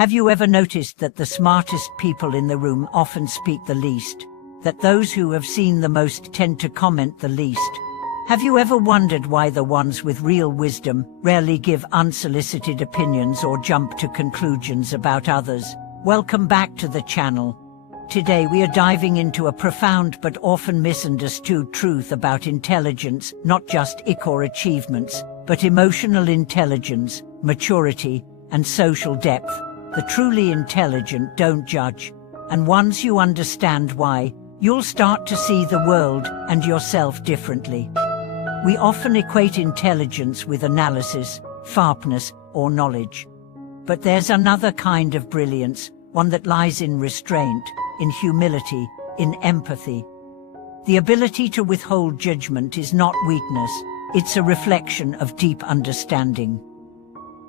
Have you ever noticed that the smartest people in the room often speak the least? That those who have seen the most tend to comment the least? Have you ever wondered why the ones with real wisdom rarely give unsolicited opinions or jump to conclusions about others? Welcome back to the channel. Today we are diving into a profound but often misunderstood truth about intelligence, not just IQ or achievements, but emotional intelligence, maturity, and social depth. The truly intelligent don't judge, and once you understand why, you'll start to see the world and yourself differently. We often equate intelligence with analysis, sharpness, or knowledge. But there's another kind of brilliance, one that lies in restraint, in humility, in empathy. The ability to withhold judgment is not weakness, it's a reflection of deep understanding.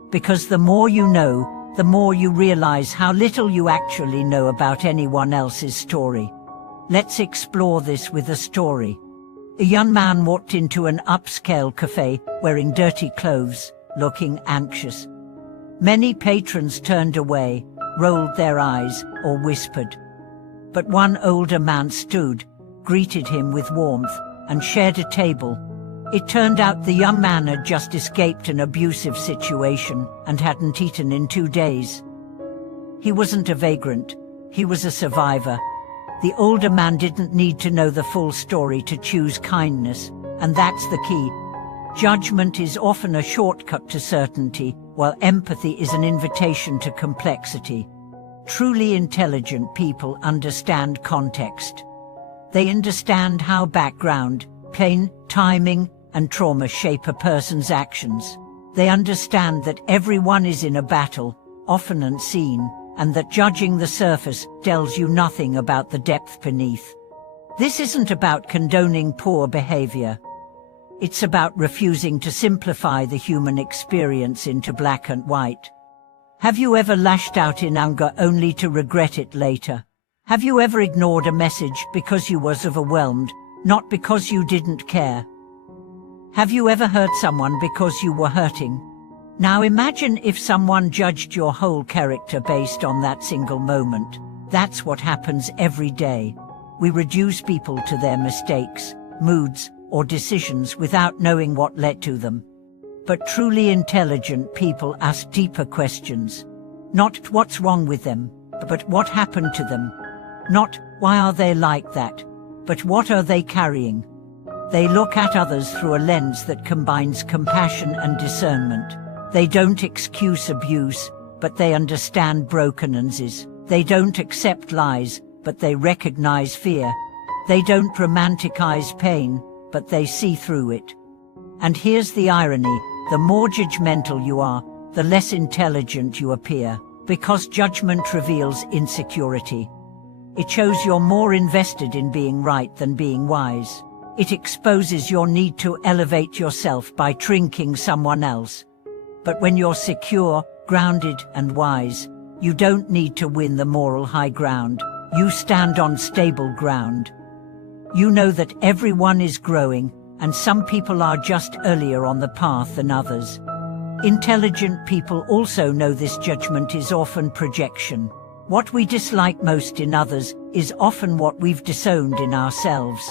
Because the more you know, the more you realize how little you actually know about anyone else's story. Let's explore this with a story. A young man walked into an upscale cafe, wearing dirty clothes, looking anxious. Many patrons turned away, rolled their eyes, or whispered. But one older man stood, greeted him with warmth, and shared a table. It turned out the young man had just escaped an abusive situation and hadn't eaten in 2 days. He wasn't a vagrant, he was a survivor. The older man didn't need to know the full story to choose kindness, and that's the key. Judgment is often a shortcut to certainty, while empathy is an invitation to complexity. Truly intelligent people understand context. They understand how background, pain, timing, and trauma shape a person's actions. They understand that everyone is in a battle, often unseen, and that judging the surface tells you nothing about the depth beneath. This isn't about condoning poor behavior. It's about refusing to simplify the human experience into black and white. Have you ever lashed out in anger only to regret it later? Have you ever ignored a message because you was overwhelmed, not because you didn't care? Have you ever hurt someone because you were hurting? Now imagine if someone judged your whole character based on that single moment. That's what happens every day. We reduce people to their mistakes, moods, or decisions without knowing what led to them. But truly intelligent people ask deeper questions. Not what's wrong with them, but what happened to them. Not why are they like that, but what are they carrying. They look at others through a lens that combines compassion and discernment. They don't excuse abuse, but they understand brokenness. They don't accept lies, but they recognize fear. They don't romanticize pain, but they see through it. And here's the irony, the more judgmental you are, the less intelligent you appear, because judgment reveals insecurity. It shows you're more invested in being right than being wise. It exposes your need to elevate yourself by shrinking someone else. But when you're secure, grounded, and wise, you don't need to win the moral high ground. You stand on stable ground. You know that everyone is growing, and some people are just earlier on the path than others. Intelligent people also know this judgment is often projection. What we dislike most in others is often what we've disowned in ourselves.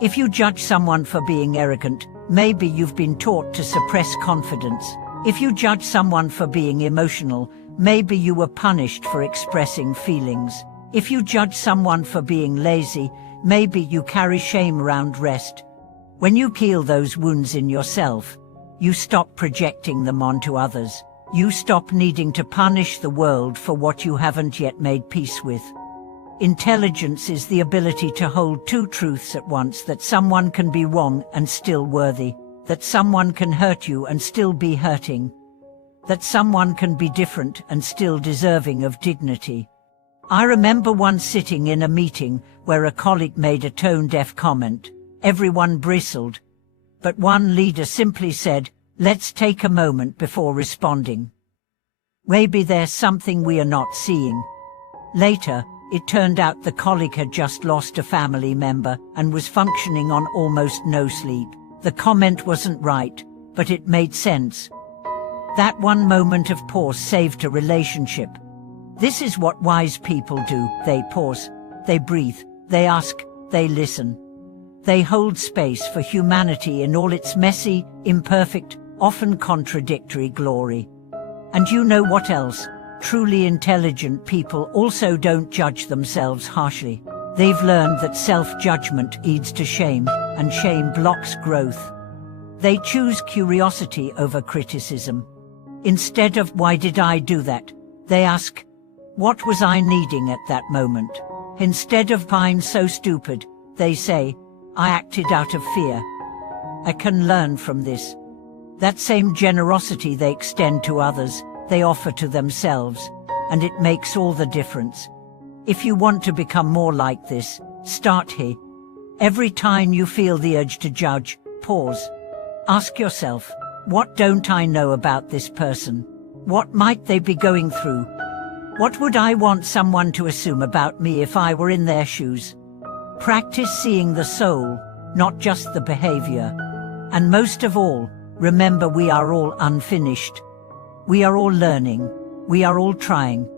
If you judge someone for being arrogant, maybe you've been taught to suppress confidence. If you judge someone for being emotional, maybe you were punished for expressing feelings. If you judge someone for being lazy, maybe you carry shame around rest. When you heal those wounds in yourself, you stop projecting them onto others. You stop needing to punish the world for what you haven't yet made peace with. Intelligence is the ability to hold two truths at once: that someone can be wrong and still worthy, that someone can hurt you and still be hurting, that someone can be different and still deserving of dignity. I remember once sitting in a meeting where a colleague made a tone-deaf comment. Everyone bristled, but one leader simply said, "Let's take a moment before responding. Maybe there's something we are not seeing." Later, it turned out the colleague had just lost a family member and was functioning on almost no sleep. The comment wasn't right, but it made sense. That one moment of pause saved a relationship. This is what wise people do. They pause, they breathe, they ask, they listen. They hold space for humanity in all its messy, imperfect, often contradictory glory. And you know what else? Truly intelligent people also don't judge themselves harshly. They've learned that self-judgment leads to shame, and shame blocks growth. They choose curiosity over criticism. Instead of "why did I do that?" they ask, "what was I needing at that moment?" Instead of "I'm so stupid," they say, "I acted out of fear. I can learn from this." That same generosity they extend to others, they offer to themselves, and it makes all the difference. If you want to become more like this, start here. Every time you feel the urge to judge, pause. Ask yourself, what don't I know about this person? What might they be going through? What would I want someone to assume about me if I were in their shoes? Practice seeing the soul, not just the behavior. And most of all, remember we are all unfinished. We are all learning. We are all trying.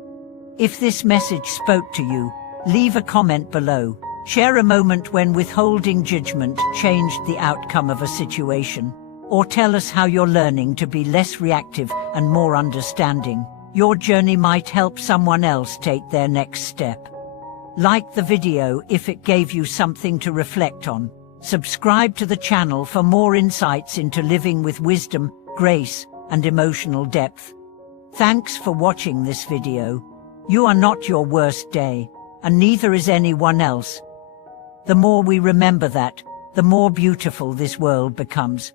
If this message spoke to you, leave a comment below. Share a moment when withholding judgment changed the outcome of a situation. Or tell us how you're learning to be less reactive and more understanding. Your journey might help someone else take their next step. Like the video if it gave you something to reflect on. Subscribe to the channel for more insights into living with wisdom, grace, and emotional depth. Thanks for watching this video. You are not your worst day, and neither is anyone else. The more we remember that, the more beautiful this world becomes.